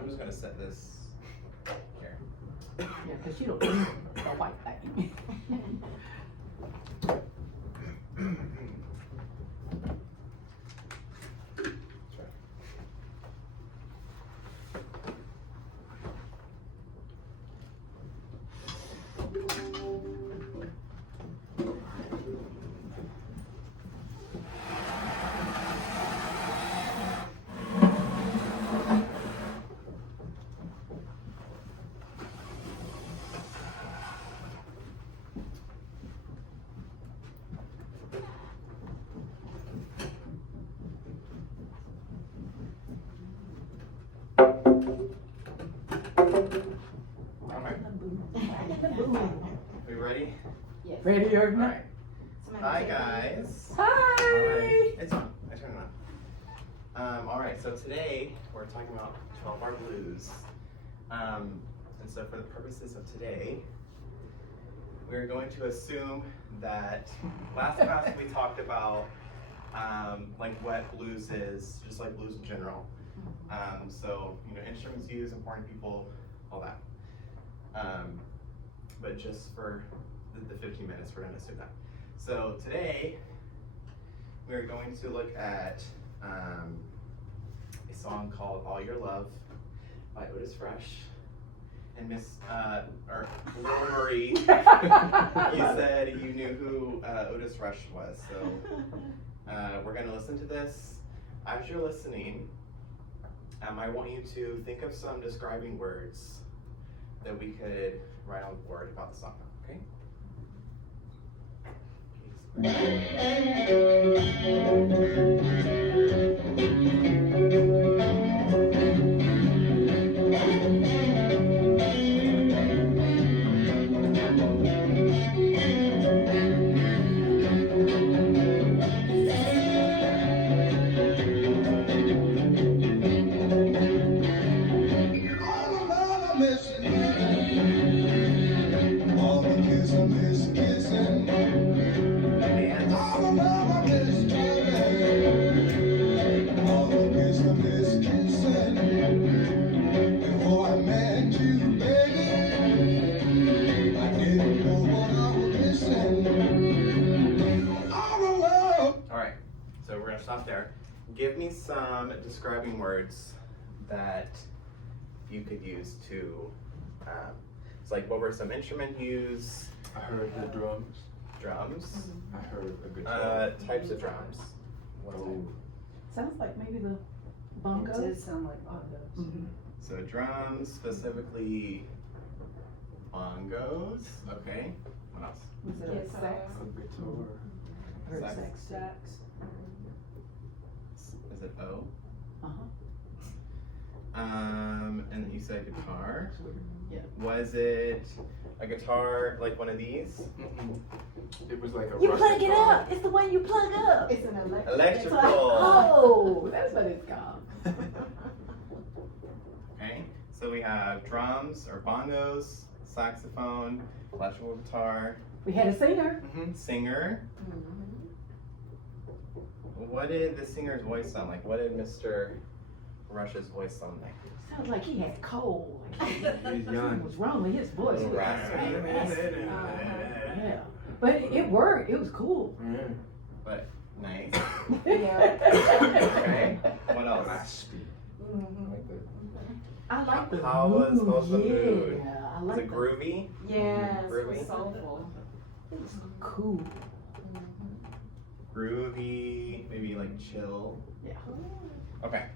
I'm just gonna set this here. Yeah, because you don't need a white thing. We ready? Yes. Ready or All not? right. Hi guys. Hi! It's on. I turned it on. All right. So today we're talking about 12-bar blues. And so for the purposes of today, we're going to assume that last class we talked about like what blues is, just like blues in general. So instruments used, important people, all that. But just for the 15 minutes, we're going to assume that. So today, we're going to look at a song called All Your Love by Otis Rush. And or Laura Marie, you said you knew who Otis Rush was. So we're going to listen to this. As you're listening, I want you to think of some describing words that we could write on the board about the song, okay? Stop there. Give me some describing words that you could use to, it's like what were some instrument use? I heard the drums. Drums? I heard a guitar. Types of drums. What Oh. Sounds like maybe the It bongos. does sound like bongos. Mhm. So drums, specifically bongos. Okay. What else? Was it a Guitar. sax? A guitar. I heard Sax. sax. Sax. Is it O? Uh-huh. And then you said guitar. Yeah. Was it a guitar like one of these? It was like a You Rush plug it guitar. up. It's the one you plug up. It's an electric. Electrical. Oh, that's what it's called. Okay. So we have drums or bongos, saxophone, electrical guitar, We had a singer. singer. Mhm. What did the singer's voice sound like? What did Mr. Rush's voice sound like? Sounds like he had cold. He's Something young. was wrong with his voice. Little raspy. Yeah. But it worked. It was cool. Yeah. But nice. Yeah. Okay. What else? Raspy. Mhm. Like that. I like the How mood. was the mood? Yeah, I Was like it groovy? Yes, it Groovy. was soulful. It was cool. Groovy, maybe like chill. Yeah. Okay.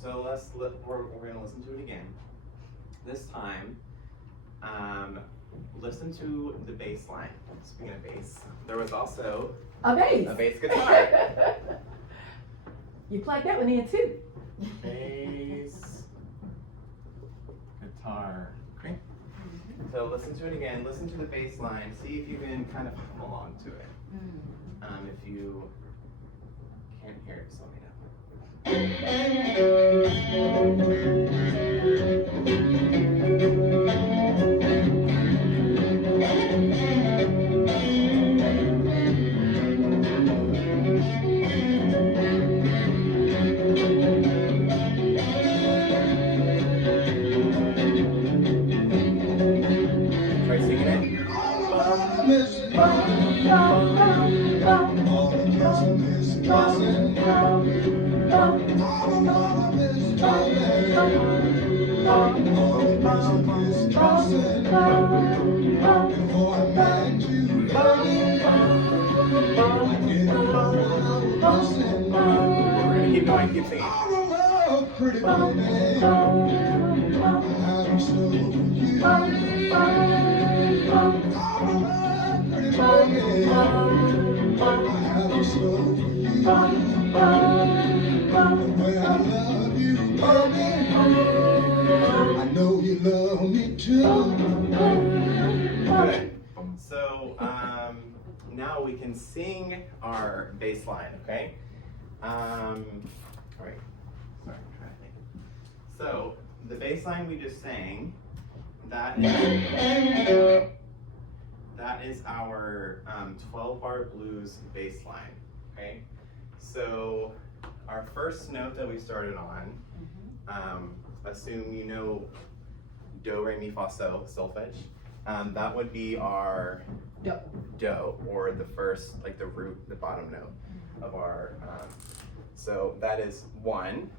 So we're gonna listen to it again. This time, listen to the bass line. Speaking of bass, there was also A bass. a bass guitar. You played that one in too. Bass guitar. Okay. So listen to it again. Listen to the bass line. See if you can kind of hum along to it. If you can't hear it, just let me know. We're gonna keep going, keep singing. Pretty baby, I'm so you. Pretty baby, I'm so you. The way I love you, baby, I know you love me too. Good. So now we can sing our bass line, okay? All right. Sorry, I'm trying to think. So the bass line we just sang, that is our 12-bar blues bass line, okay? So our first note that we started on, assume you know do, re, mi, fa, so, solfege. That would be our do, or the first, like the root, the bottom note of our, so that is 1.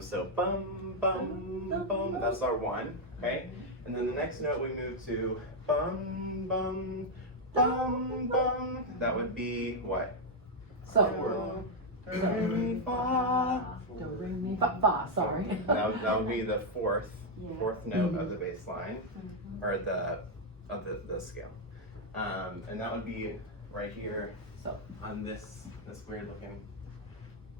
So bum, bum, bum, that's our 1, okay? And then the next note we move to bum, bum, bum, bum. That would be what? So. Do, re, mi, fa. Do, re, mi, fa, fa, sorry. That would be the fourth note of the bass line, or the scale. And that would be right here So. on this weird looking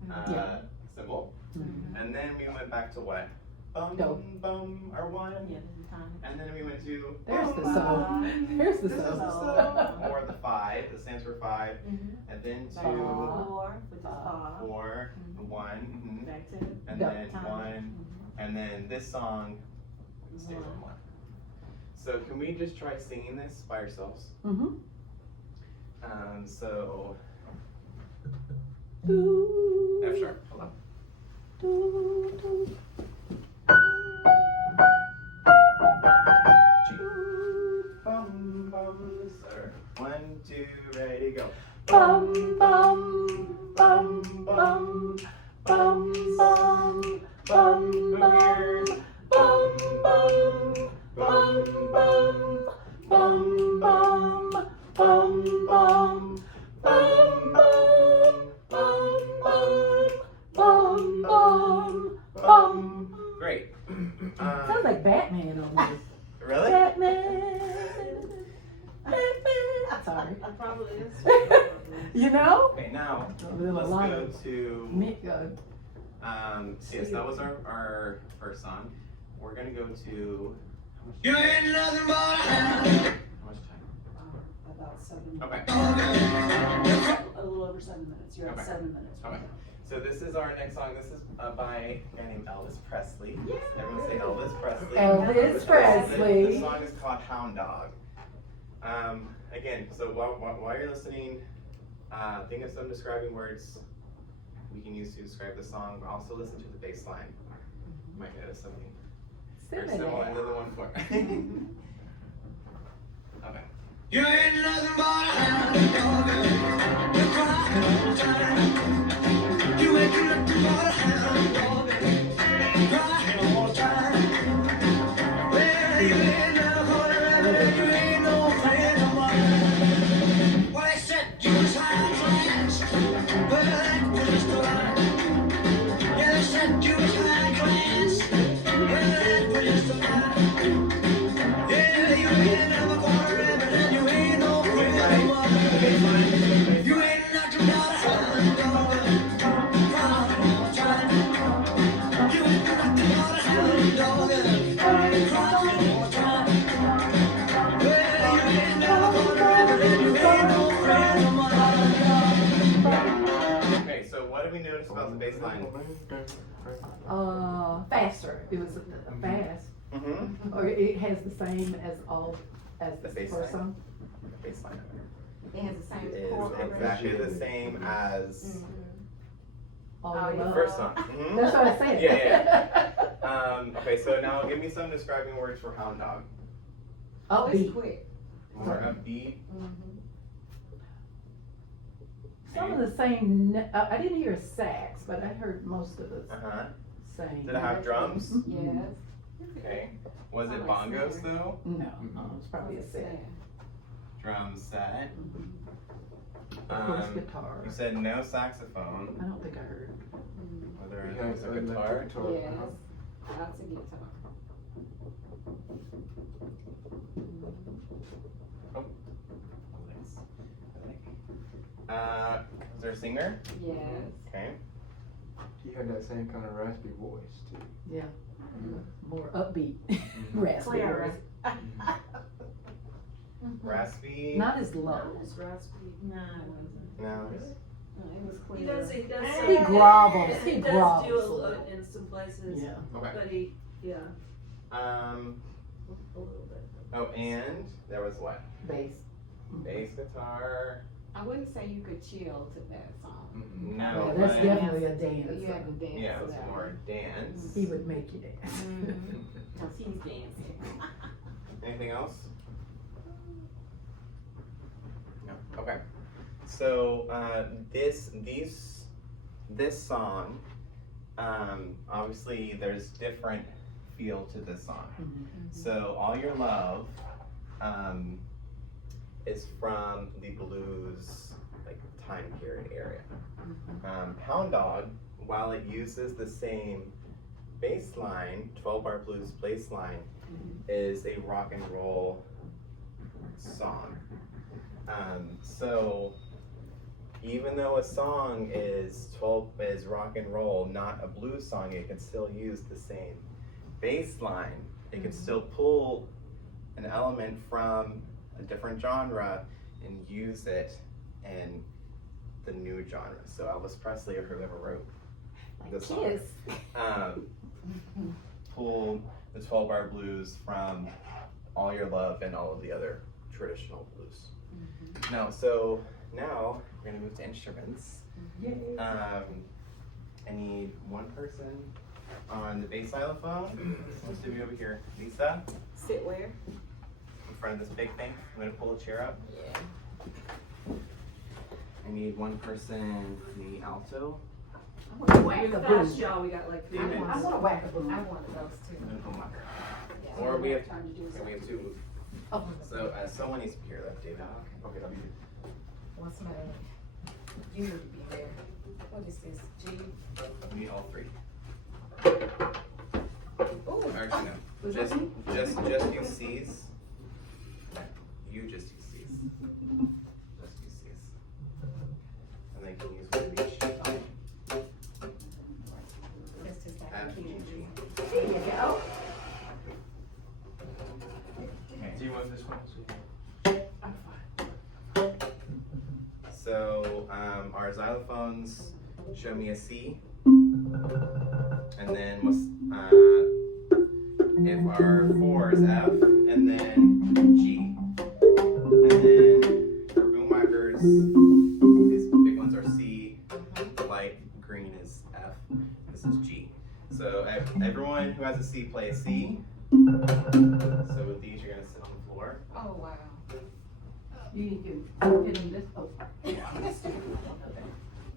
Yeah. symbol. Mhm. And then we went back to what? Bum, Do. bum, or 1. Yeah, there's a time. And then we went to There's the bum, so. bum. There's the This is the so. so. Or the 5, that stands for 5. And then Back 2, to 4, which is fa. 4, 1, Back to and Do. then time. 1. And then this song stays on 1. So can we just try singing this by ourselves? Mm-hmm. So Do, F sharp. Hold on. do, do. G. Bum bum sir. 1, 2, ready, go. Bum, bum, bum, bum, bum, bum, bum, bum, bum, bum, bum, bum, bum, bum, bum, bum, bum, bum. Great. Sounds like Batman almost. Really? Batman. Batman. Sorry. It probably is. You know? Okay, now There's a let's lot go of to yes, that was our first song. We're gonna go to You ain't nothing but a how much time? About 7 minutes. Okay. A little over 7 minutes. You're Okay. at 7 minutes. Okay. So this is our next song. This is by a guy named Elvis Presley. Yeah. Everyone say Elvis Presley. Elvis The Presley. song is called Hound Dog. Again, so while you're listening, think of some describing words we can use to describe the song, but also listen to the bass line. You might notice something very similar to the one before. Okay. You ain't nothing but a hound dog. You're crying all the time. You ain't nothing but a hound dog. Crying all the time. Well, you ain't never caught a rabbit. You ain't no friend of mine. Well, they said you was high class. Well, that was just a lie. Yeah, they said you was high class. Well, that was just a lie. Yeah, you ain't never caught a rabbit. And you ain't no friend of mine. You ain't nothing but a hound dog. Crying all the time. You ain't nothing but a hound dog. Crying all the time. Well, you ain't never caught a rabbit. And you ain't no friend of mine. Okay, so what did we notice about the bass line? Faster. It was fast. Mm-hmm. Or it has the same as The the bass first line. song. The bass line It has the same is chord exactly the same as All Oh, your yeah. the love. first song. Mhm. That's what I said. Okay, so now give me some describing words for hound dog. Oh, it's Upbeat. quick. More upbeat. Some of the same, I didn't hear a sax, but I heard most of it Uh-huh. sing. Did it have drums? Yes. Okay. Was it Sound like bongos snare. though? No, it's probably a set. Drum set. Of course, guitar. You said no saxophone. I don't think I heard. Whether We it had was a electric guitar. guitar. Yes, lots of guitar. Was there a singer? Yes. Okay. He had that same kind of raspy voice too. Yeah, more upbeat, raspy. Clearer. Raspy. Not as low. It's raspy. No, it wasn't. No. No, it was He clear. does, he does. He grovels, he He does grovels do a a little. lot in some places, Yeah. Okay. but he, yeah, Um. a little bit. Oh, and there was what? Bass. Bass guitar. I wouldn't say you could chill to that song. Mm-hmm. No. Yeah, that's but- definitely a You dance. had to dance. Yeah, it to was that more one. dance. He would make you dance. Cause he's dancing. Anything else? No. Okay. So this song, obviously there's different feel to this song. So All Your Love, is from the blues like time period area. Hound Dog, while it uses the same bass line, 12-bar blues bass line, is a rock and roll song. So even though a song is rock and roll, not a blues song, it can still use the same bass line. It can still pull an element from a different genre and use it in the new genre. So Elvis Presley or whoever wrote the song Kiss. pulled the 12-bar blues from All Your Love and all of the other traditional blues. Now we're gonna move to instruments. Yay. I need one person on the bass xylophone. Let's do me over here. Lisa, Sit where? in front of this big thing. I'm gonna pull a chair up. Yeah. I need one person on the alto. I want to Really whack a fast, boom. y'all, we got like 3 I minutes. want- I want to whack a boom. I wanted those two. I'm gonna pull my girl. Yeah, Or I we don't have- time to do Okay, we have something. two. Oh, So someone needs to be here, that's David. Okay, I'll be here. What's the matter? You need to be there. What is this? G? We need all three. Oh, Actually, no. was Just that me? use C's. You just use C's. Just use C's. And then can use one of each. It's just like F, a G, kid. G. there you go. Okay. Do you want this one? I'm fine. So our xylophones show me a C, and then if our 4 is F, and then G, and then our boom whackers, these big ones are C, the light green is F, this is G. So everyone who has a C play a C. So with these you're gonna sit on the floor. Oh, wow. You can fit in this. Oh,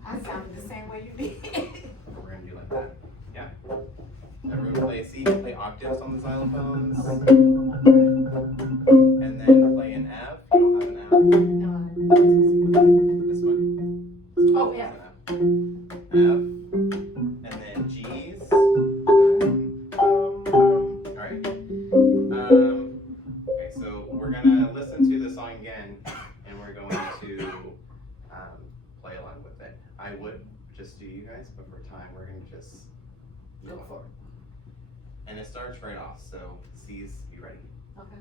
I sounded the same way you did. We're gonna do like that. Yeah. Everyone play a C, you can play octaves on the xylophones. And then play an F. You don't have an F. This one. Oh, yeah. F. And then G's. Alright. Okay, so we're gonna listen to the song again and we're going to play along with it. I would just do you guys, but for time we're gonna just Go for it. and it starts right off, so C's, be ready. Okay.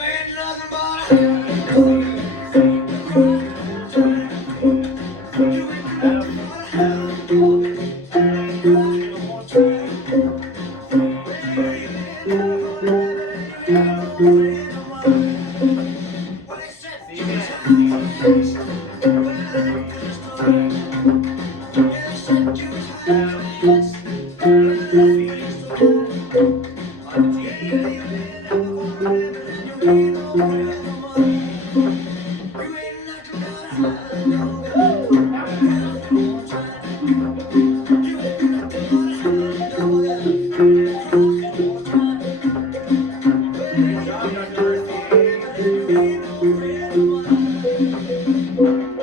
Ain't nothing but a On G. friend of mine.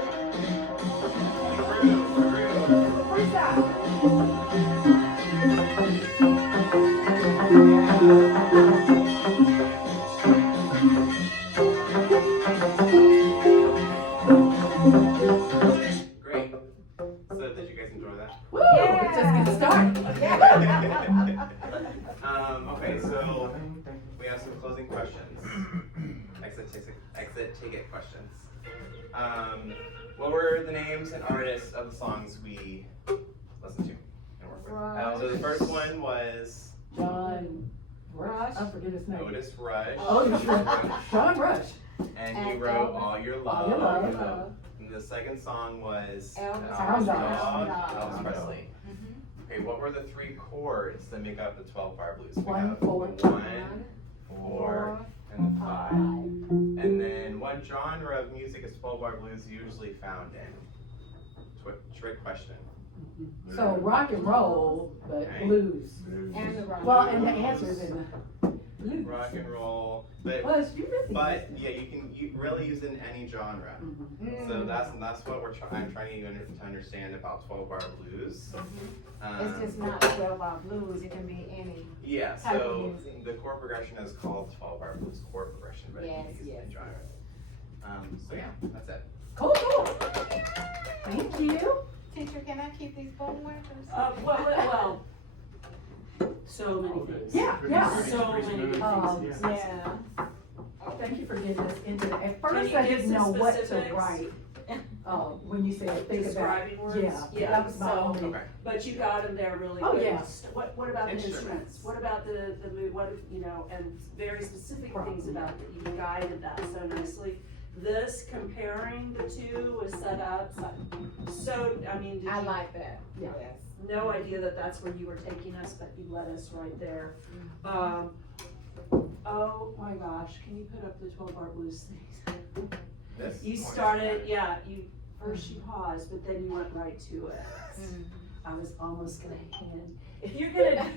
Great. So did you guys enjoy that? Woo, we're just getting started. Okay, so we have some closing questions. Exit ticket questions. What were the names and artists of the songs we listened to and worked with? So the first one was John Rush. I forget his name. Otis Rush. Otis Rush. John Rush. And he wrote All Your Love. All Your Love. And the second song was Hound Dog. Elvis Presley. Okay, what were the three chords that make up the 12-bar blues? We 1, have 4, 1, 4, and 5. And then what genre of music is 12-bar blues usually found in? Trick question. So rock and roll, but Okay. blues. And the rock. Well, and the answer is in the blues. Rock and roll, but You really. yeah, you really use it in any genre. Mhm. So that's what I'm trying to understand about 12-bar blues. It's just not 12-bar blues, it can be any. Yeah, type of so music. the chord progression is called 12-bar blues chord progression, but Yes, you can use it in yes. genres. So yeah, that's it. Cool. Thank you. Teacher, can I keep these bone markers? Well, so many things. Yeah. So many things. Yeah. Thank you for getting us into it. At Can first, you I give didn't know some what to specifics? write. When you said think about. Describing words? Yeah, Yeah, that was my so- only. Okay. But you got them there really Oh, good. yeah. What about the Instruments. instruments? What about the mood, and very specific things about it. You guided that so nicely. This, comparing the two was set up, so, I mean, did I you, like that. Yeah. Yes. no idea that that's where you were taking us, but you led us right there. Oh my gosh, can you put up the 12-bar blues things? This You one. started, first you paused, but then you went right to it. I was almost gonna hand, if you're gonna,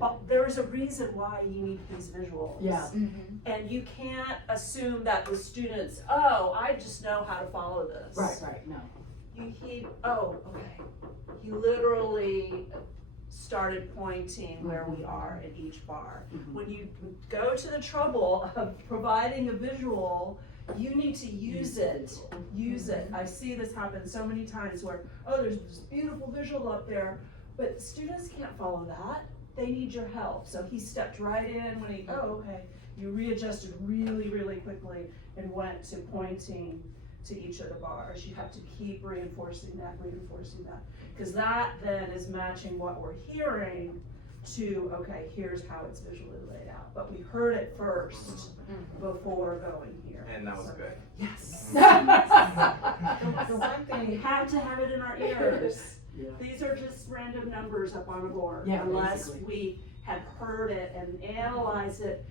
but there's a reason why you need these visuals. Yeah. And you can't assume that the students, oh, I just know how to follow this. Right, no. He literally started pointing where we are in each bar. Mhm. When you go to the trouble of providing a visual, you need to use it. Use it. I see this happen so many times where, oh, there's this beautiful visual up there, but students can't follow that. They need your help. So he stepped right in when okay. You readjusted really, really quickly and went to pointing to each of the bars. You have to keep reinforcing that. Because that then is matching what we're hearing to, okay, here's how it's visually laid out. But we heard it first before going here. And that was good. Yes. The one We thing, have to have it in our ears. Yeah. These are just random numbers up on a board. Yeah, Unless basically. we have heard it and analyzed it.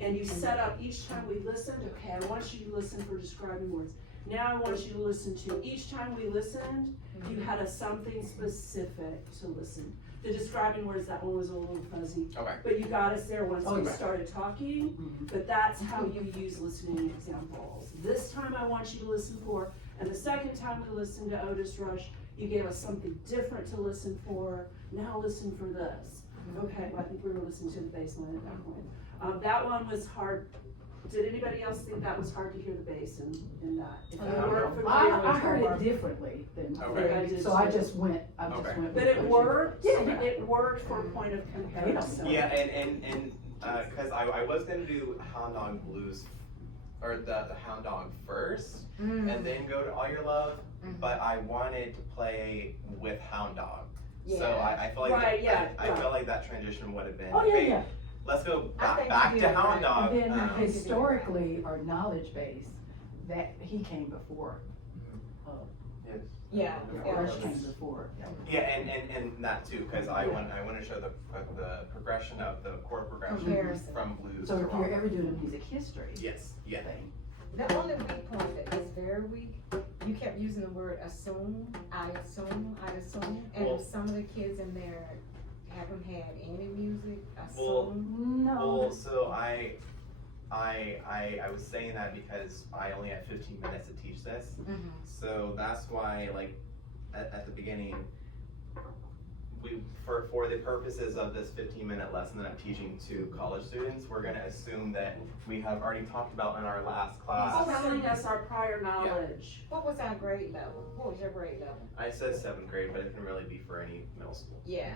And you set up each time we listened, okay, I want you to listen for describing words. Now I want you to listen to, each time we listened, you had something specific to listen. The describing words, that one was a little fuzzy. Okay. But you got us there once we yeah. started talking. Mhm. But that's how you use listening examples. This time I want you to listen for, and the second time we listened to Otis Rush, you gave us something different to listen for. Now listen for this. Okay, well, I think we were listening to the bass line at that point. That one was hard. Did anybody else think that was hard to hear the bass in that? If you weren't familiar I with heard Hard it Rock. differently than, Okay. I did so I too. just went Okay. with But it what you- worked. Yeah. It worked for a point of comparison. Yeah, and cause I was gonna do Hound Dog Blues, or the Hound Dog first, and then go to All Your Love, but I wanted to play with Hound Dog. So I feel like, Right, yeah, I feel like that transition would have been, Oh, yeah, okay, yeah. let's go I think back you to did Hound right. Dog. And then um, historically, our knowledge base, that he came before. yeah, Rush came before. Yeah, and that too, cause I want to show the progression of the chord progression Comparison. from blues So to if rock. you're ever doing a music history Yes, yeah. thing, the only weak point that is very weak, you kept using the word assume, I assume, and Well- some of the kids in there haven't had any music, Well, assume. no. Well, so I I was saying that because I only have 15 minutes to teach this. Mhm. So that's why, like, at the beginning, for the purposes of this 15-minute lesson that I'm teaching to college students, we're gonna assume that we have already talked about in our last class. He's telling us our prior knowledge. What was our grade level? What was your grade level? I said 7th grade, but it can really be for any middle school. Yeah.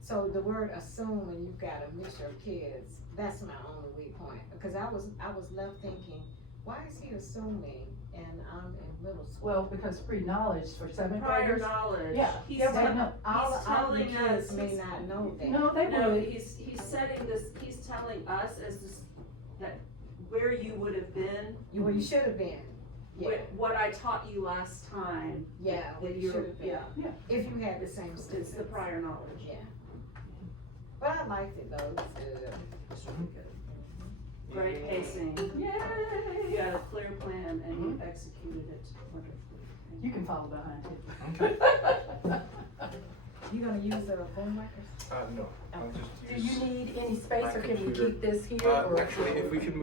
So the word assume when you've got a mixture of kids, that's my only weak point. Because I was left thinking, why is he assuming and I'm in middle school? Well, because pre-knowledge for 7th Prior graders. knowledge. Yeah, He's yeah, telling- but no, All he's the telling kids us, may not know that. No, they no, would. he's setting this, he's telling us as this, that where you would have been, Well, you should have been. Yeah, what I taught you last time. yeah, what That you should you're, have been. yeah, If you had the same students. it's the prior knowledge. Yeah. But I liked it though, it was good. It's really good. Great pacing. You Yay! had a clear plan and you executed it wonderfully. You can follow behind it. Okay. You gonna use the phone markers? No, I'll just Do use. you need any space My or can we computer. keep this here? or- Actually, if we can